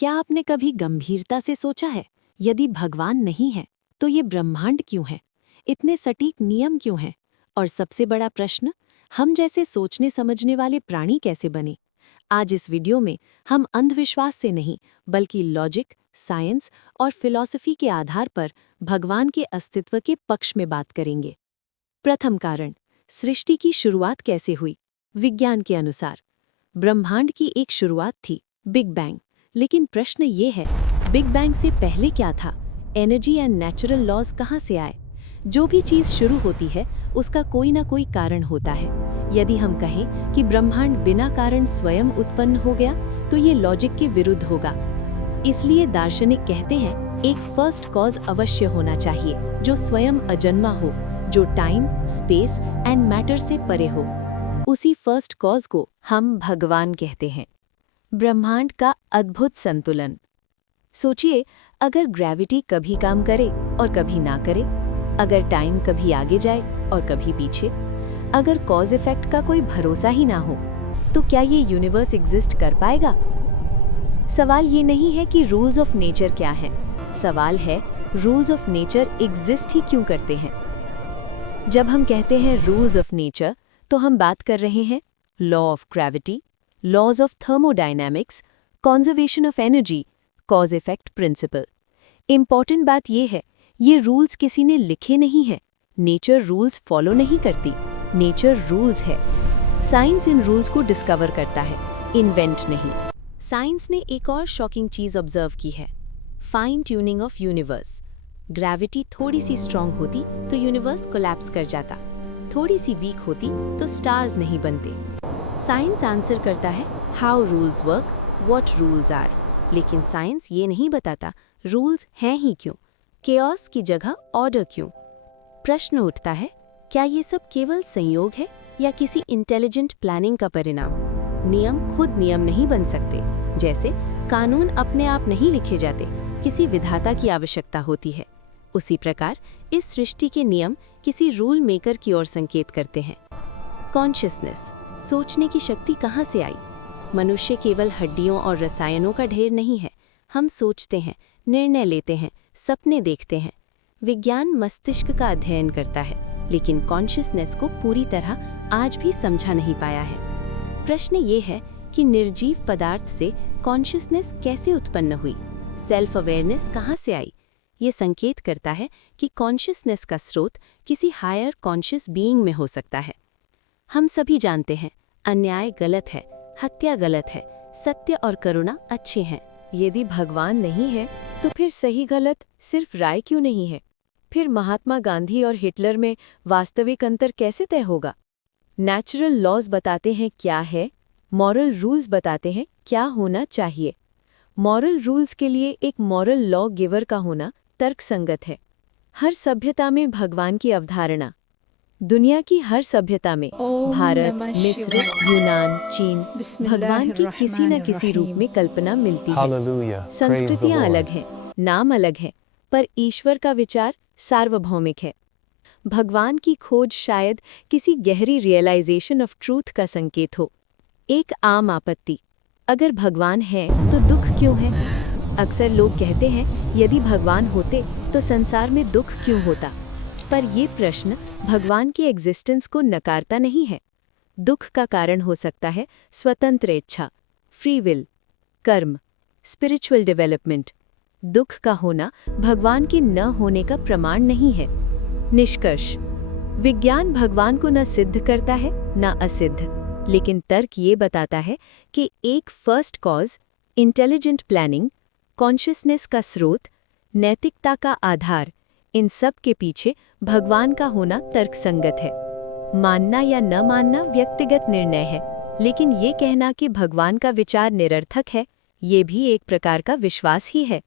क्या आपने कभी गंभीरता से सोचा है, यदि भगवान नहीं है तो ये ब्रह्मांड क्यों है? इतने सटीक नियम क्यों हैं? और सबसे बड़ा प्रश्न, हम जैसे सोचने समझने वाले प्राणी कैसे बने? आज इस वीडियो में हम अंधविश्वास से नहीं, बल्कि लॉजिक, साइंस और फिलॉसफी के आधार पर भगवान के अस्तित्व के पक्ष में बात करेंगे। प्रथम कारण, सृष्टि की शुरुआत कैसे हुई? विज्ञान के अनुसार ब्रह्मांड की एक शुरुआत थी, बिग बैंग। लेकिन प्रश्न ये है, बिग बैंग से पहले क्या था? एनर्जी एंड नेचुरल लॉज कहाँ से आए? जो भी चीज़ शुरू होती है उसका कोई ना कोई कारण होता है। यदि हम कहें कि ब्रह्मांड बिना कारण स्वयं उत्पन्न हो गया तो ये लॉजिक के विरुद्ध होगा। इसलिए दार्शनिक कहते हैं एक फर्स्ट कॉज अवश्य होना चाहिए जो स्वयं अजन्मा हो, जो टाइम, स्पेस एंड मैटर से परे हो। उसी फर्स्ट कॉज को हम भगवान कहते हैं। ब्रह्मांड का अद्भुत संतुलन। सोचिए, अगर ग्रेविटी कभी काम करे और कभी ना करे, अगर टाइम कभी आगे जाए और कभी पीछे, अगर कॉज इफेक्ट का कोई भरोसा ही ना हो, तो क्या ये यूनिवर्स एग्जिस्ट कर पाएगा? सवाल ये नहीं है कि रूल्स ऑफ नेचर क्या है, सवाल है रूल्स ऑफ नेचर एग्जिस्ट ही क्यों करते हैं। जब हम कहते हैं रूल्स ऑफ नेचर, तो हम बात कर रहे हैं law of gravity, laws of thermodynamics, conservation of energy, cause effect principle. Important बात यह है, ये रूल्स किसी ने लिखे नहीं हैं। नेचर रूल्स फॉलो नहीं करती, नेचर रूल्स है। साइंस इन रूल्स को डिस्कवर करता है, इन्वेंट नहीं। साइंस ने एक और शॉकिंग चीज ऑब्जर्व की है, fine tuning of universe. Gravity थोड़ी सी स्ट्रांग होती तो यूनिवर्स कोलैप्स कर जाता, थोड़ी सी वीक होती तो स्टार्स नहीं बनते। साइंस आंसर करता है how rules work, what rules are. लेकिन साइंस ये नहीं बताता रूल्स हैं ही क्यों, केओस की जगह ऑर्डर क्यों। प्रश्न उठता है, क्या ये सब केवल संयोग है या किसी इंटेलिजेंट प्लानिंग का परिणाम? नियम खुद नियम नहीं बन सकते, जैसे कानून अपने आप नहीं लिखे जाते, किसी विधाता की आवश्यकता होती है। उसी प्रकार इस सृष्टि के नियम किसी रूल मेकर की ओर संकेत करते हैं। कॉन्शियसनेस, सोचने की शक्ति कहाँ से आई? मनुष्य केवल हड्डियों और रसायनों का ढेर नहीं है। हम सोचते हैं, निर्णय लेते हैं, सपने देखते हैं। विज्ञान मस्तिष्क का अध्ययन करता है, लेकिन कॉन्शियसनेस को पूरी तरह आज भी समझा नहीं पाया है। प्रश्न ये है कि निर्जीव पदार्थ से कॉन्शियसनेस कैसे उत्पन्न हुई? सेल्फ अवेयरनेस कहाँ से आई? ये संकेत करता है कि कॉन्शियसनेस का स्रोत किसी हायर कॉन्शियस बीइंग में हो सकता है। हम सभी जानते हैं, अन्याय गलत है, हत्या गलत है, सत्य और करुणा अच्छे हैं। यदि भगवान नहीं है तो फिर सही गलत सिर्फ राय क्यों नहीं है? फिर महात्मा गांधी और हिटलर में वास्तविक अंतर कैसे तय होगा? नेचुरल लॉज बताते हैं क्या है, मॉरल रूल्स बताते हैं क्या होना चाहिए। मॉरल रूल्स के लिए एक मॉरल लॉ गिवर का होना तर्कसंगत है। हर सभ्यता में भगवान की अवधारणा, दुनिया की हर सभ्यता में, भारत, मिस्र, यूनान, चीन, भगवान की किसी न किसी रूप में कल्पना मिलती है। संस्कृतियां अलग हैं, नाम अलग हैं, पर ईश्वर का विचार सार्वभौमिक है। भगवान की खोज शायद किसी गहरी रियलाइजेशन ऑफ ट्रूथ का संकेत हो। एक आम आपत्ति, अगर भगवान है तो दुख क्यों है? अक्सर लोग कहते हैं यदि भगवान होते तो संसार में दुख क्यों होता? पर ये प्रश्न भगवान की एग्जिस्टेंस को नकारता नहीं है। दुख का कारण हो सकता है स्वतंत्र इच्छा, फ्री विल, कर्म, स्पिरिचुअल डेवलपमेंट। दुख का होना भगवान के न होने का प्रमाण नहीं है। निष्कर्ष, विज्ञान भगवान को न सिद्ध करता है न असिद्ध, लेकिन तर्क ये बताता है कि एक first cause, intelligent planning, consciousness का स्रोत, नैतिकता का आधार, इन सब के पीछे भगवान का होना तर्कसंगत है। मानना या न मानना व्यक्तिगत निर्णय है, लेकिन ये कहना कि भगवान का विचार निरर्थक है, ये भी एक प्रकार का विश्वास ही है।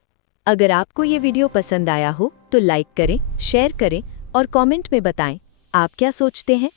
अगर आपको ये वीडियो पसंद आया हो तो लाइक करें, शेयर करें और कमेंट में बताएं आप क्या सोचते हैं।